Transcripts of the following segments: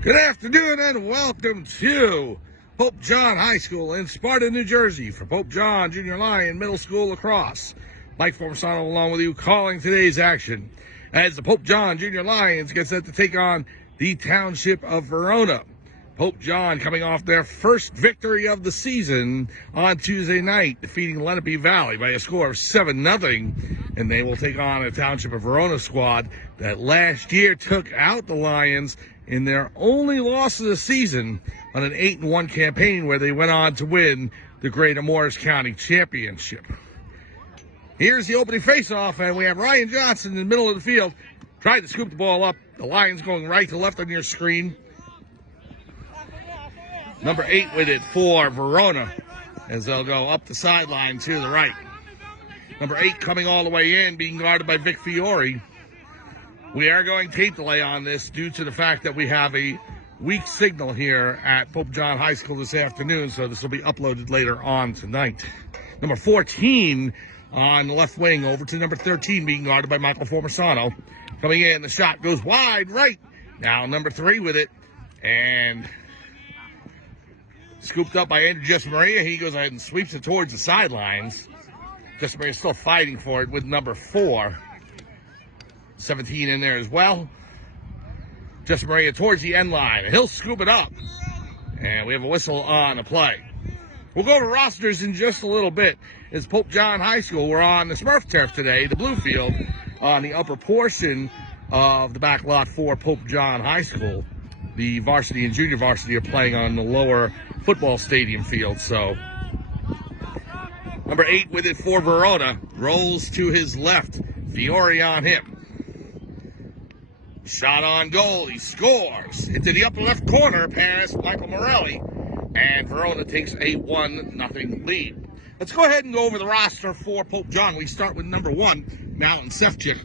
Good afternoon and welcome to Pope John High School in Sparta, New Jersey for Pope John Junior Lion Middle School Lacrosse. Mike Formasano along with you calling today's action as the Pope John Junior Lions get set to take on the Township of Verona. Pope John coming off their first victory of the season on Tuesday night, defeating Lenape Valley by a score of 7-0, and they will take on a Township of Verona squad that last year took out the Lions in their only loss of the season on an 8-1 campaign where they went on to win the Greater Morris County Championship. Here's the opening face-off, and we have Ryan Johnson in the middle of the field trying to scoop the ball up. The Lions going right to left on your screen. Number 8 with it for Verona as they'll go up the sideline to the right. Number 8 coming all the way in, being guarded by Vic Fiore. We are going tape delay on this due to the fact that we have a weak signal here at Pope John High School this afternoon, so this will be uploaded later on tonight. Number 14 on the left wing over to number 13, being guarded by Michael Formasano. Coming in, the shot goes wide right. Now number 3 with it, and scooped up by Andrew Jessamaria. He goes ahead and sweeps it towards the sidelines. Jessamaria still fighting for it with number 4. 17 in there as well. Jessamaria towards the end line. He'll scoop it up. And we have a whistle on the play. We'll go over rosters in just a little bit. It's Pope John High School. We're on the Smurf turf today, the blue field, on the upper portion of the back lot for Pope John High School. The varsity and junior varsity are playing on the lower football stadium field. So number 8 with it for Verona. Rolls to his left. Fiore on him. Shot on goal. He scores. Into the upper left corner past Michael Morelli. And Verona takes a 1-0 lead. Let's go ahead and go over the roster for Pope John. We start with number 1, Mountain Sefcik.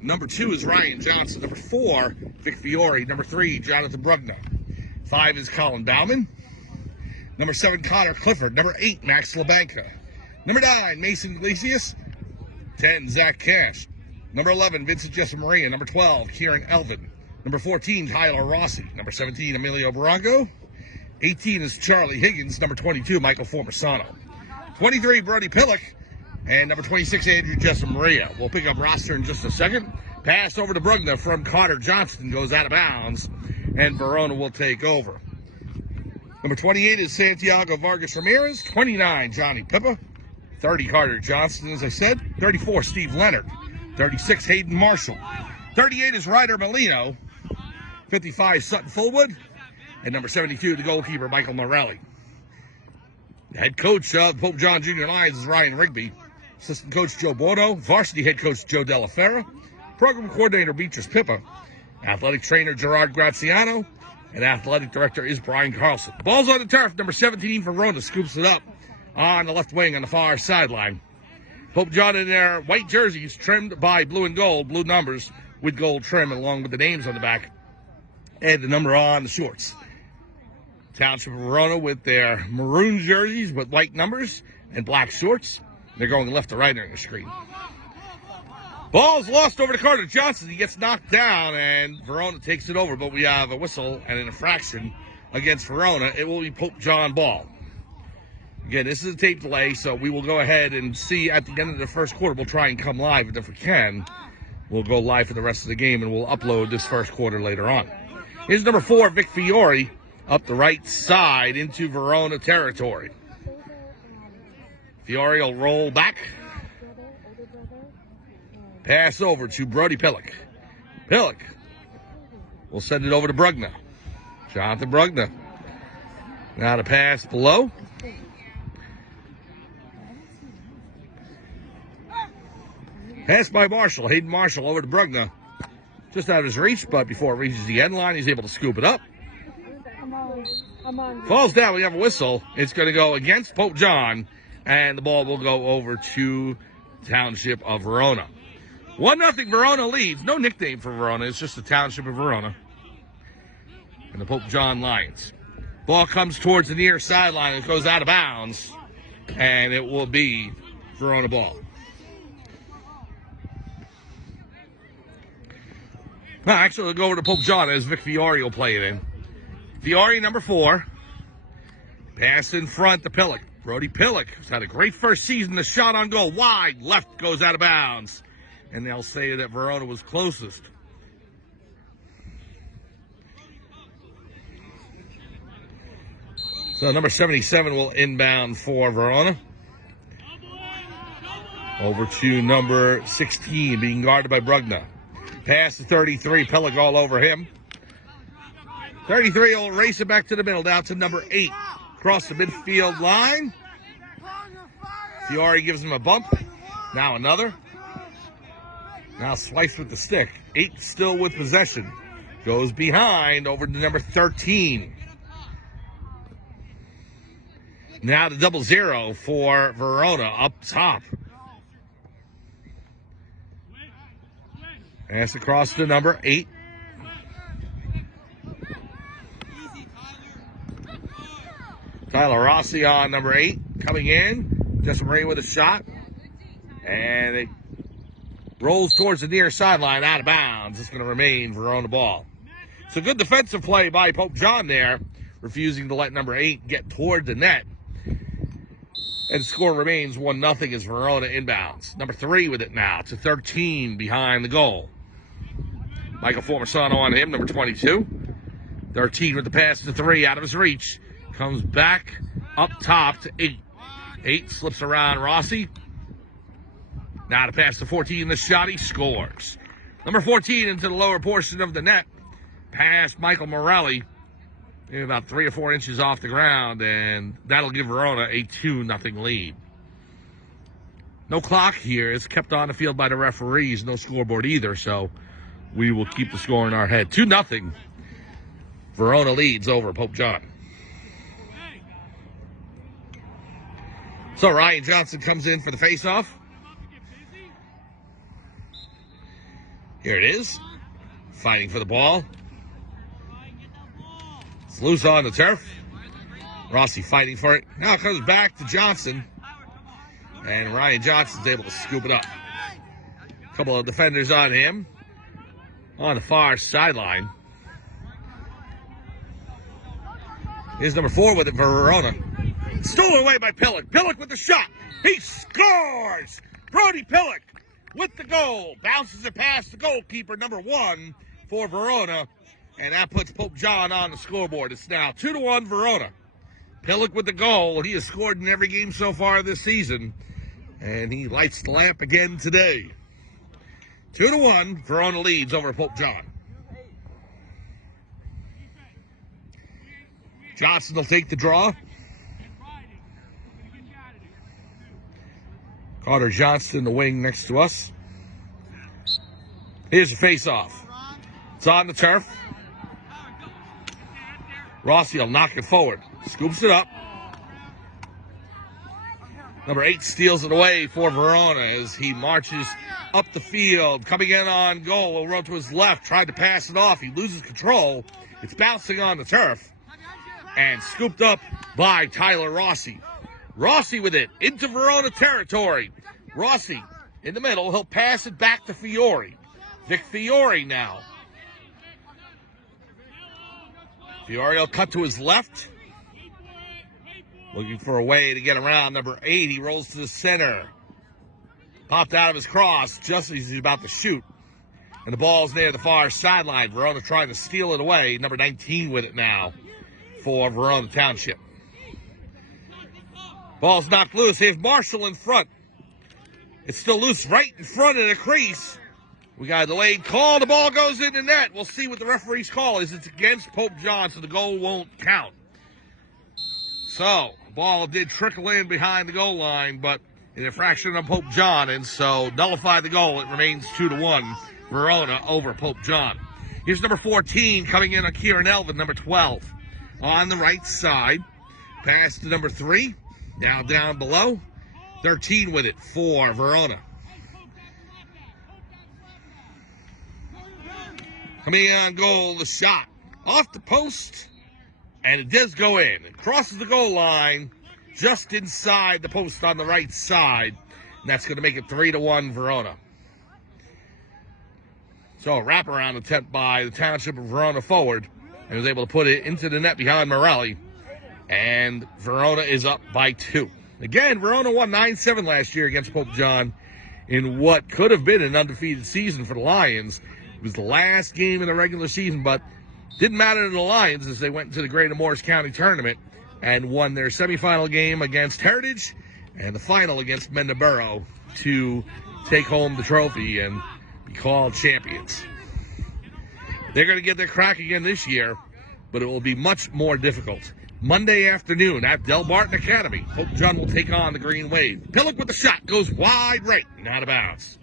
Number 2 is Ryan Johnson. Number 4, Vic Fiore. Number 3, Jonathan Brugna. 5 is Colin Bauman. Number 7, Connor Clifford. Number 8, Max LaBanca. Number 9, Mason Iglesias. 10, Zach Cash. Number 11, Vincent Jessamaria. Number 12, Kieran Elvin. Number 14, Tyler Rossi. Number 17, Emilio Barango. 18 is Charlie Higgins. Number 22, Michael Formasano. 23, Brody Pillock. And number 26, Andrew Jessamaria. We'll pick up roster in just a second. Pass over to Brugna from Carter Johnston. Goes out of bounds. And Verona will take over. Number 28 is Santiago Vargas Ramirez. 29, Johnny Pippa. 30, Carter Johnston, as I said. 34, Steve Leonard. 36, Hayden Marshall. 38 is Ryder Molino. 55, Sutton Fullwood. And number 72, the goalkeeper, Michael Morelli. The head coach of Pope John Junior Lions is Ryan Rigby. Assistant coach, Joe Bordeaux. Varsity head coach, Joe Della Ferra. Program coordinator, Beatrice Pippa. Athletic trainer, Gerard Graziano. And athletic director is Brian Carlson. The ball's on the turf. Number 17 for Verona scoops it up on the left wing on the far sideline. Pope John in their white jerseys trimmed by blue and gold, blue numbers with gold trim along with the names on the back and the number on the shorts. Township of Verona with their maroon jerseys with white numbers and black shorts. They're going left to right on the screen. Ball's lost over to Carter Johnson. He gets knocked down and Verona takes it over, but we have a whistle and an infraction against Verona. It will be Pope John ball. Again, this is a tape delay, so we will go ahead and see at the end of the first quarter. We'll try and come live, and if we can, we'll go live for the rest of the game, and we'll upload this first quarter later on. Here's number 4, Vic Fiore, up the right side into Verona territory. Fiore will roll back. Pass over to Brody Pillock. Pillock will send it over to Brugna. Jonathan Brugna. Now to pass below. Pass by Marshall. Hayden Marshall over to Brugna. Just out of his reach, but before it reaches the end line, he's able to scoop it up. Falls down. We have a whistle. It's going to go against Pope John, and the ball will go over to Township of Verona. 1-0 Verona leads. No nickname for Verona. It's just the Township of Verona. And the Pope John Lions. Ball comes towards the near sideline. It goes out of bounds, and it will be Verona ball. No, actually, we'll go over to Pope John as Vic Fiore will play it in. Fiore, number 4. Pass in front to Pillock. Brody Pillock, who's had a great first season. The shot on goal. Wide. Left goes out of bounds. And they'll say that Verona was closest. So number 77 will inbound for Verona. Over to number 16, being guarded by Brugna. Pass to 33, Pillock all over him. 33 will race it back to the middle, down to number 8. Across the midfield line. Fiore gives him a bump. Now another. Now swipes with the stick. 8 still with possession. Goes behind over to number 13. Now the 0-0 for Verona up top. Pass across to number 8. Tyler Rossi on number 8. Coming in. Justin Murray with a shot. And it rolls towards the near sideline, out of bounds. It's going to remain Verona ball. It's a good defensive play by Pope John there, refusing to let number 8 get toward the net. And the score remains 1-0 as Verona inbounds. Number 3 with it now to 13 behind the goal. Michael Formasano on him, number 22. 13 with the pass to 3, out of his reach. Comes back up top to 8. 8 slips around Rossi. Now to pass to 14, the shot, he scores. Number 14 into the lower portion of the net. Past Michael Morelli. Maybe about 3 or 4 inches off the ground, and that'll give Verona a 2-0 lead. No clock here. It's kept on the field by the referees. No scoreboard either, so we will keep the score in our head. 2-0. Verona leads over Pope John. So Ryan Johnson comes in for the faceoff. Here it is. Fighting for the ball. It's loose on the turf. Rossi fighting for it. Now it comes back to Johnson. And Ryan Johnson's able to scoop it up. A couple of defenders on him. On the far sideline. Here's number 4 with it for Verona. Stolen away by Pillock. Pillock with the shot. He scores! Brody Pillock with the goal. Bounces it past the goalkeeper, number 1 for Verona. And that puts Pope John on the scoreboard. It's now 2-1 Verona. Pillock with the goal. He has scored in every game so far this season. And he lights the lamp again today. 2-1, Verona leads over Pope John. Johnson will take the draw. Carter Johnston, the wing next to us. Here's a face-off. It's on the turf. Rossi will knock it forward. Scoops it up. Number 8 steals it away for Verona as he marches up the field. Coming in on goal. Will run to his left. Tried to pass it off. He loses control. It's bouncing on the turf. And scooped up by Tyler Rossi. Rossi with it into Verona territory. Rossi in the middle. He'll pass it back to Fiore. Vic Fiore now. Fiore will cut to his left. Looking for a way to get around number 8. He rolls to the center. Popped out of his cross just as he's about to shoot. And the ball's near the far sideline. Verona trying to steal it away. Number 19 with it now for Verona Township. Ball's knocked loose. Here's Marshall in front. It's still loose right in front of the crease. We got a delayed call. The ball goes in the net. We'll see what the referee's call is. It's against Pope John, so the goal won't count. So, the ball did trickle in behind the goal line, but an infraction on Pope John, and so nullify the goal. It remains 2-1. Verona over Pope John. Here's number 14 coming in on Kieran Elvin, number 12. On the right side. Pass to number 3. Now down below. 13 with it for Verona. Coming in on goal, the shot. Off the post. And it does go in. It crosses the goal line just inside the post on the right side. And that's going to make it 3-1 Verona. So a wraparound attempt by the Township of Verona forward, and was able to put it into the net behind Morelli. And Verona is up by 2. Again, Verona won 9-7 last year against Pope John in what could have been an undefeated season for the Lions. It was the last game in the regular season, but didn't matter to the Lions as they went into the Greater Morris County Tournament and won their semifinal game against Heritage and the final against Mendaburo to take home the trophy and be called champions. They're going to get their crack again this year, but it will be much more difficult. Monday afternoon at Del Barton Academy, Pope John will take on the Green Wave. Pillock with the shot, goes wide right, and out of bounds.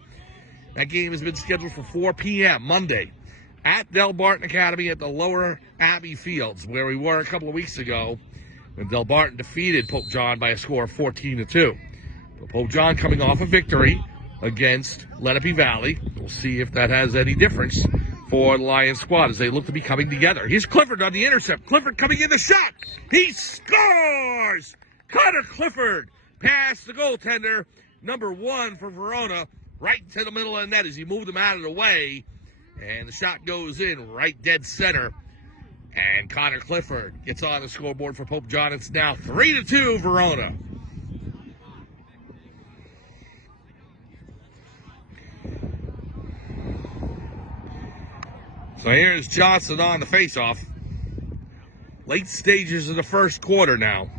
That game has been scheduled for 4 p.m. Monday at Del Barton Academy at the Lower Abbey Fields, where we were a couple of weeks ago when Del Barton defeated Pope John by a score of 14-2. But Pope John coming off a victory against Lenape Valley. We'll see if that has any difference for the Lions squad as they look to be coming together. Here's Clifford on the intercept. Clifford coming in the shot. He scores! Connor Clifford past the goaltender, number 1 for Verona, right to the middle of the net as he moved him out of the way. And the shot goes in right dead center. And Connor Clifford gets on the scoreboard for Pope John. It's now 3-2 Verona. So here's Johnson on the faceoff. Late stages of the first quarter now.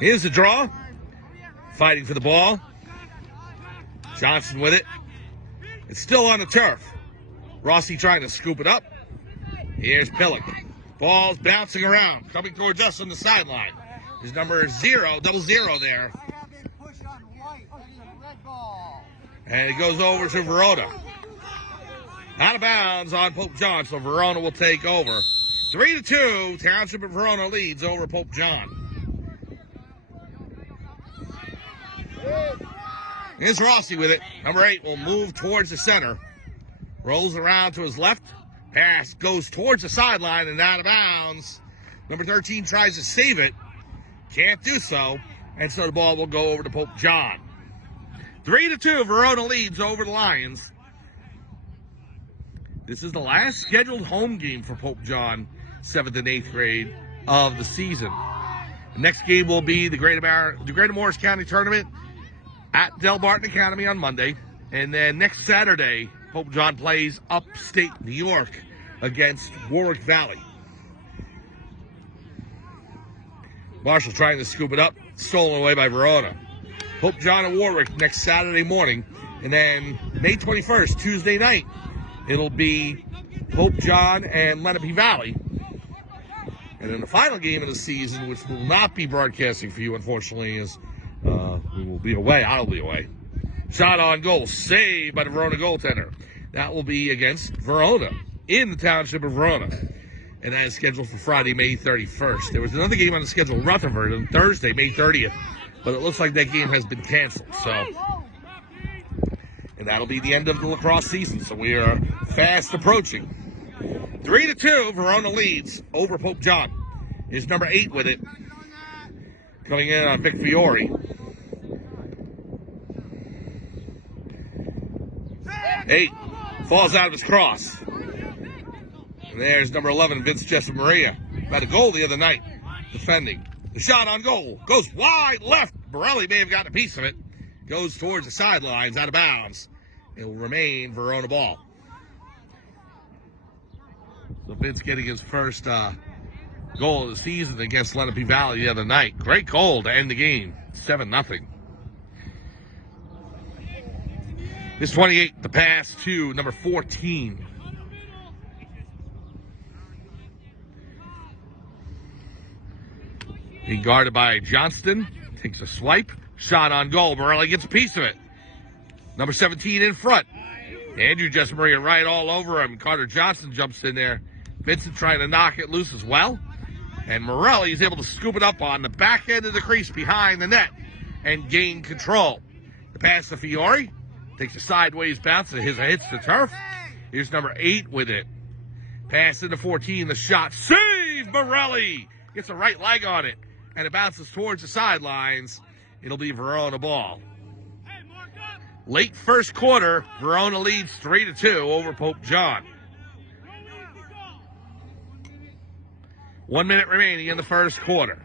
Here's the draw. Fighting for the ball. Johnson with it. It's still on the turf. Rossi trying to scoop it up. Here's Pillock. Ball's bouncing around. Coming towards us on the sideline. His number is 0 there. And it goes over to Verona. Out of bounds on Pope John, so Verona will take over. 3-2, Township of Verona leads over Pope John. Here's Rossi with it. Number 8 will move towards the center. Rolls around to his left. Pass goes towards the sideline and out of bounds. Number 13 tries to save it. Can't do so. And so the ball will go over to Pope John. 3-2, Verona leads over the Lions. This is the last scheduled home game for Pope John, 7th and 8th grade of the season. The next game will be the Greater Morris County Tournament at Del Barton Academy on Monday. And then next Saturday, Pope John plays upstate New York against Warwick Valley. Marshall trying to scoop it up, stolen away by Verona. Pope John and Warwick next Saturday morning. And then May 21st, Tuesday night, it'll be Pope John and Lenape Valley. And then the final game of the season, which will not be broadcasting for you, unfortunately, is we will be away. I'll be away. Shot on goal, saved by the Verona goaltender. That will be against Verona in the Township of Verona. And that is scheduled for Friday, May 31st. There was another game on the schedule, Rutherford, on Thursday, May 30th. But it looks like that game has been canceled. So, and that'll be the end of the lacrosse season. So we are fast approaching. 3-2, Verona leads over Pope John. Is number 8 with it. Coming in on Vic Fiore. 8 falls out of his cross. And there's number 11, Vince Jessamaria. Had a goal the other night, defending. The shot on goal goes wide left. Borelli may have gotten a piece of it. Goes towards the sidelines, out of bounds. It will remain Verona ball. So Vince getting his first goal of the season against Lenape Valley the other night. Great goal to end the game, 7-0. This 28, the pass to number 14. Being guarded by Johnston. Takes a swipe. Shot on goal. Borelli gets a piece of it. Number 17 in front. Andrew Jessamaria right all over him. Carter Johnson jumps in there. Vincent trying to knock it loose as well. And Morelli is able to scoop it up on the back end of the crease behind the net and gain control. The pass to Fiore. Takes a sideways bounce and hits the turf. Here's number 8 with it. Pass into 14. The shot. Save Morelli. Gets a right leg on it. And it bounces towards the sidelines. It'll be Verona ball. Late first quarter, Verona leads 3-2 over Pope John. 1 minute remaining in the first quarter.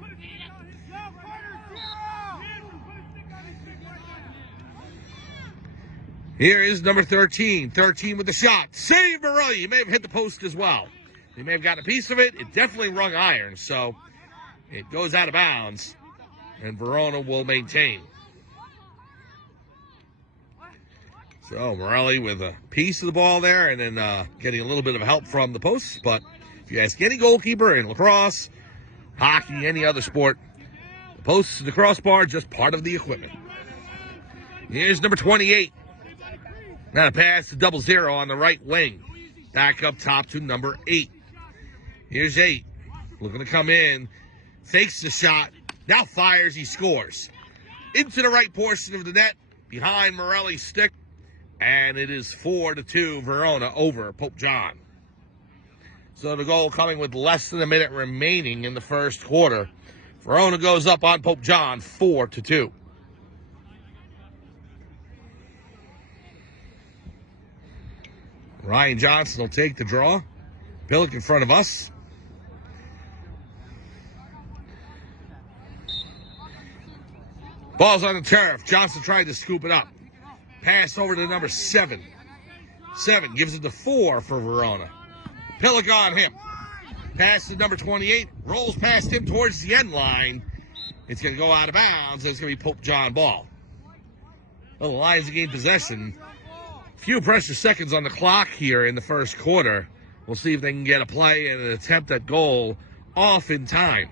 Here is number 13. 13 with the shot. Save Morelli. He may have hit the post as well. He may have gotten a piece of it. It definitely rung iron, so it goes out of bounds, and Verona will maintain. So Morelli with a piece of the ball there, and then getting a little bit of help from the posts. But if you ask any goalkeeper in lacrosse, hockey, any other sport, the posts and the crossbar are just part of the equipment. Here's number 28. Now a pass to 0-0 on the right wing. Back up top to number 8. Here's 8. Looking to come in. Fakes the shot. Now fires. He scores. Into the right portion of the net. Behind Morelli's stick. And it is 4-2 Verona over Pope John. So the goal coming with less than a minute remaining in the first quarter. Verona goes up on Pope John 4-2. Ryan Johnson will take the draw. Billick in front of us. Ball's on the turf. Johnson tried to scoop it up. Pass over to number 7. 7 gives it to 4 for Verona. Billick on him. Pass to number 28. Rolls past him towards the end line. It's going to go out of bounds. It's going to be Pope John ball. Well, the Lions gain possession. Few precious seconds on the clock here in the first quarter. We'll see if they can get a play and an attempt at goal off in time.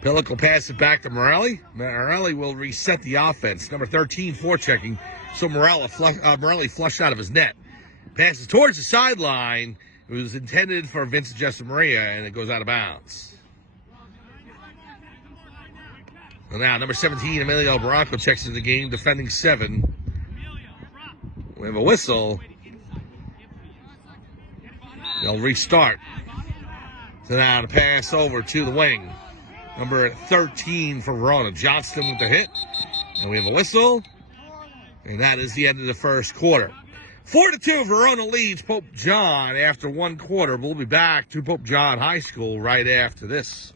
Billick will pass it back to Morelli. Morelli will reset the offense. Number 13 forechecking. So Morelli flushed out of his net. Passes towards the sideline. It was intended for Vincent Jessamaria, and it goes out of bounds. Well, now, number 17, Emilio Barranco checks into the game, defending 7. We have a whistle. They'll restart. So now to pass over to the wing. Number 13 for Verona. Johnston with the hit. And we have a whistle. And that is the end of the first quarter. 4-2, Verona leads Pope John after 1 quarter. We'll be back to Pope John High School right after this.